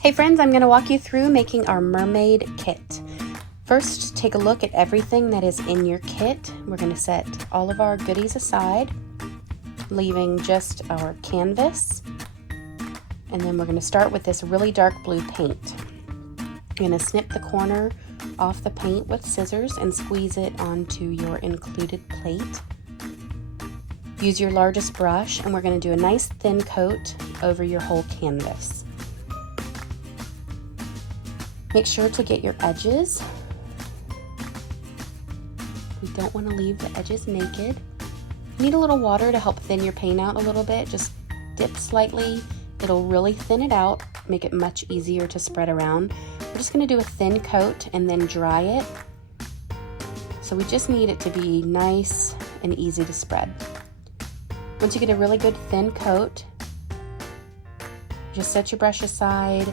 Hey friends, I'm going to walk you through making our mermaid kit. First, take a look at everything that is in your kit. We're going to set all of our goodies aside, leaving just our canvas. And then we're going to start with this really dark blue paint. You're going to snip the corner off the paint with scissors and squeeze it onto your included plate. Use your largest brush and we're going to do a nice thin coat over your whole canvas. Make sure to get your edges. We don't want to leave the edges naked. You need a little water to help thin your paint out a little bit. Just dip slightly. It'll really thin it out, make it much easier to spread around. We're just going to do a thin coat and then dry it. So we just need it to be nice and easy to spread. Once you get a really good thin coat, just set your brush aside,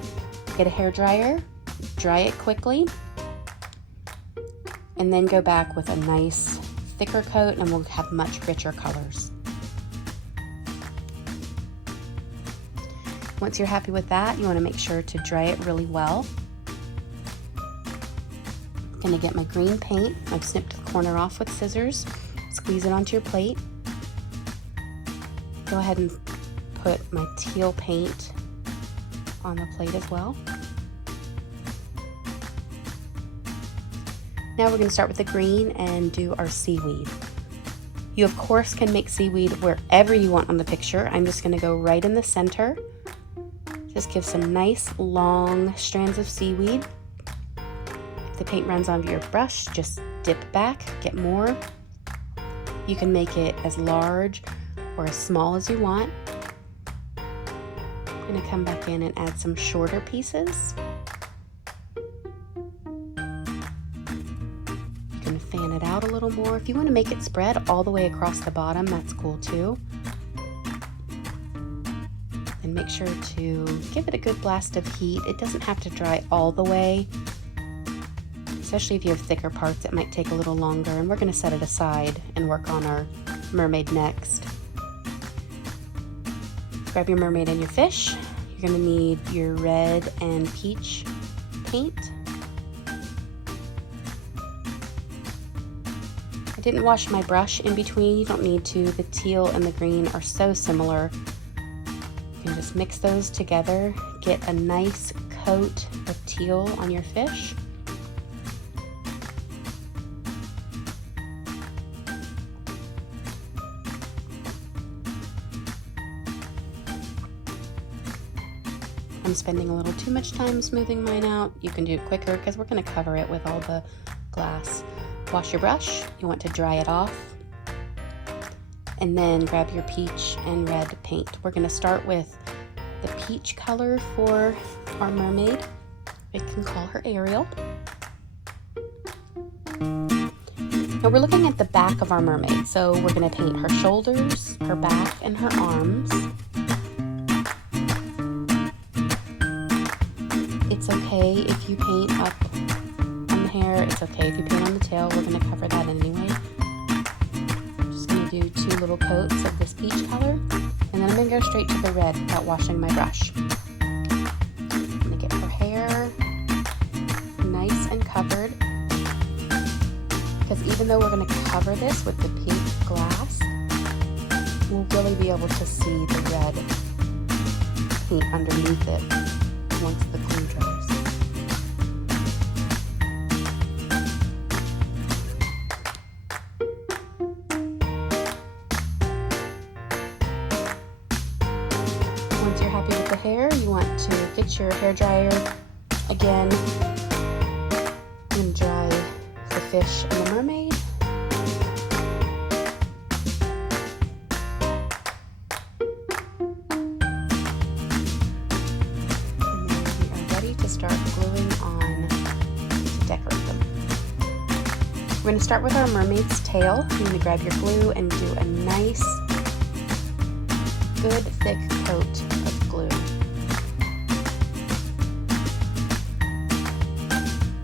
get a hairdryer, dry it quickly, and then go back with a nice thicker coat and we'll have much richer colors. Once you're happy with that, you want to make sure to dry it really well. I'm going to get my green paint. I've snipped the corner off with scissors, squeeze it onto your plate. Go ahead and put my teal paint on the plate as well. Now we're going to start with the green and do our seaweed. You of course can make seaweed wherever you want on the picture. I'm just going to go right in the center. Just give some nice long strands of seaweed. If the paint runs onto your brush, just dip back, get more. You can make it as large or as small as you want. I'm going to come back in and add some shorter pieces. Fan it out a little more. If you want to make it spread all the way across the bottom, that's cool too. And make sure to give it a good blast of heat. It doesn't have to dry all the way, especially if you have thicker parts. It might take a little longer, and we're going to set it aside and work on our mermaid next. Grab your mermaid and your fish. You're going to need your red and peach paint. Didn't wash my brush in between. You don't need to. The teal and the green are so similar. You can just mix those together, get a nice coat of teal on your fish. I'm spending a little too much time smoothing mine out. You can do it quicker because we're going to cover it with all the glass. Wash your brush, you want to dry it off, and then grab your peach and red paint. We're going to start with the peach color for our mermaid. We can call her Ariel. Now we're looking at the back of our mermaid, so we're going to paint her shoulders, her back, and her arms. It's okay if you paint up hair, it's okay if you paint on the tail. We're going to cover that anyway. I'm just going to do 2 little coats of this peach color, and then I'm going to go straight to the red without washing my brush. I'm going to get her hair nice and covered, because even though we're going to cover this with the pink glass, we'll really be able to see the red paint underneath it once the glue dries. Once you're happy with the hair, you want to get your hairdryer again and dry the fish and the mermaid. And then we are ready to start gluing on to decorate them. We're going to start with our mermaid's tail. You're going to grab your glue and do a nice good thick coat of glue.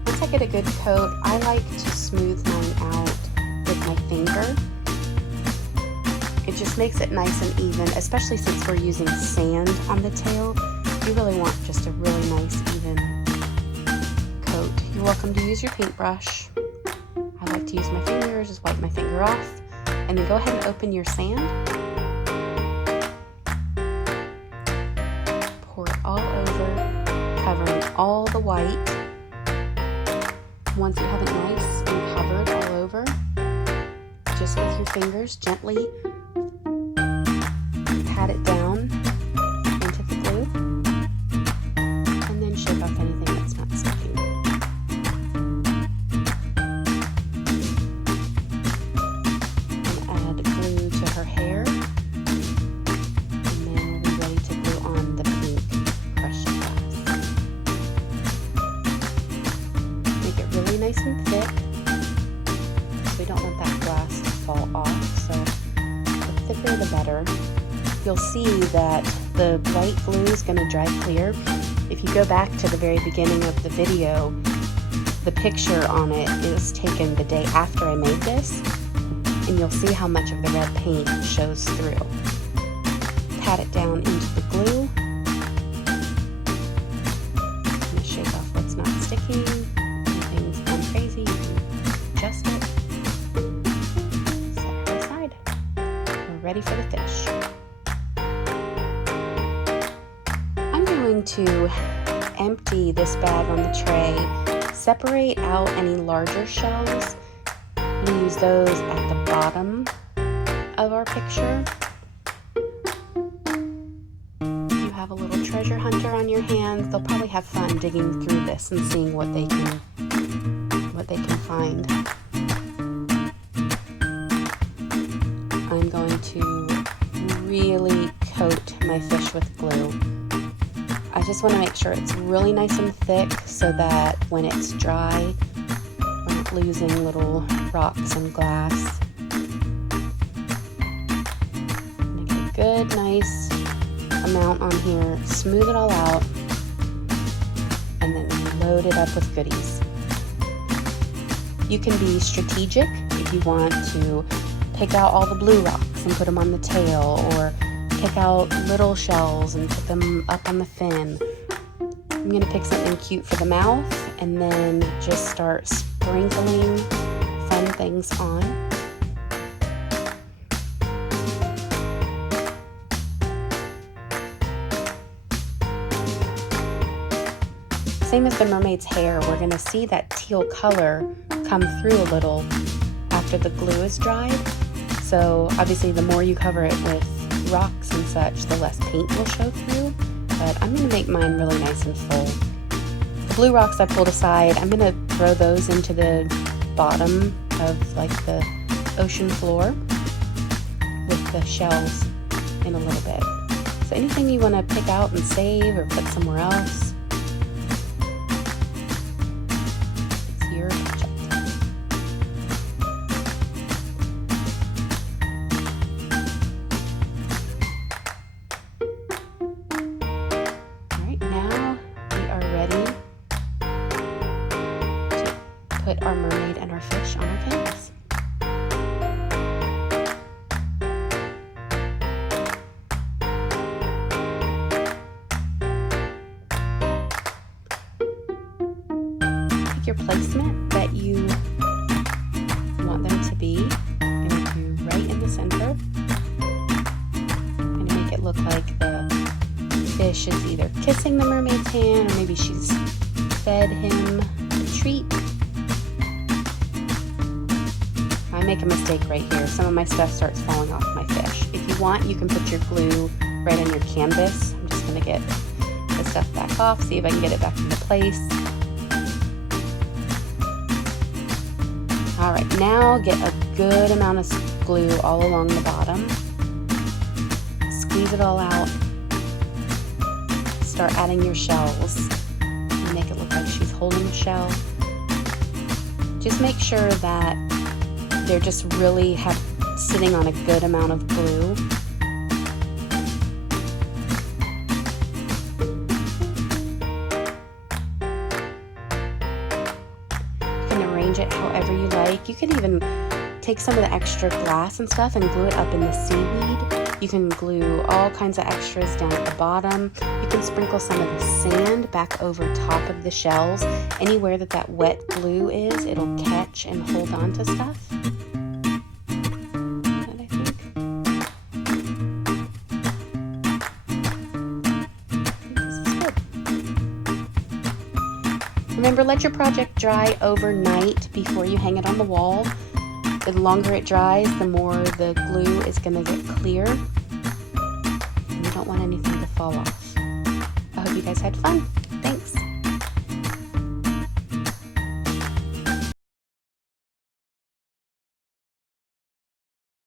Once I get a good coat, I like to smooth mine out with my finger. It just makes it nice and even, especially since we're using sand on the tail. You really want just a really nice, even coat. You're welcome to use your paintbrush. I like to use my fingers, just wipe my finger off, and then go ahead and open your sand. Pour it all over, covering all the white. Once you have it nice and covered all over, just with your fingers gently pat it down into the glue, and then shake off anything that's not sticking. And add glue to her hair, and then we'll be ready to glue on the pink crushed glass. Make it really nice and thick. We don't want that glass to fall off, so the thicker the better. You'll see that the white glue is going to dry clear. If you go back to the very beginning of the video, the picture on it is taken the day after I made this, and you'll see how much of the red paint shows through. Pat it down into the glue. I'm going to shake off what's not sticking. Anything's gone crazy, you can adjust it. Set her aside. We're ready for the fish. I'm going to empty this bag on the tray, separate out any larger shells, and use those at the bottom of our picture. If you have a little treasure hunter on your hands, they'll probably have fun digging through this and seeing what they can find. I'm going to really coat my fish with glue. I just want to make sure it's really nice and thick so that when it's dry, we're not losing little rocks and glass. Make a good, nice amount on here, smooth it all out, and then load it up with goodies. You can be strategic if you want to pick out all the blue rocks and put them on the tail, or pick out little shells and put them up on the fin. I'm going to pick something cute for the mouth and then just start sprinkling fun things on. Same as the mermaid's hair, we're going to see that teal color come through a little after the glue is dried. So obviously the more you cover it with rocks and such, the less paint will show through, but I'm going to make mine really nice and full. The blue rocks I pulled aside, I'm going to throw those into the bottom of like the ocean floor with the shells in a little bit. So anything you want to pick out and save or put somewhere else, it's your project. Put our mermaid and our fish on our canvas. Pick your placement that you want them to be. I'm going to do right in the center. I'm going to make it look like the fish is either kissing the mermaid's hand, or maybe she's fed him a treat. I make a mistake right here. Some of my stuff starts falling off my fish. If you want, you can put your glue right on your canvas. I'm just going to get the stuff back off, see if I can get it back into place. Alright, now get a good amount of glue all along the bottom. Squeeze it all out. Start adding your shells. And make it look like she's holding a shell. Just make sure that they're just really sitting on a good amount of glue. You can arrange it however you like. You can even take some of the extra glass and stuff and glue it up in the seaweed You can glue all kinds of extras down at the bottom. You can sprinkle some of the sand back over top of the shells. Anywhere that that wet glue is, it'll catch and hold on to stuff. Remember, let your project dry overnight before you hang it on the wall. The longer it dries, the more the glue is going to get clear. And you don't want anything to fall off. I hope you guys had fun.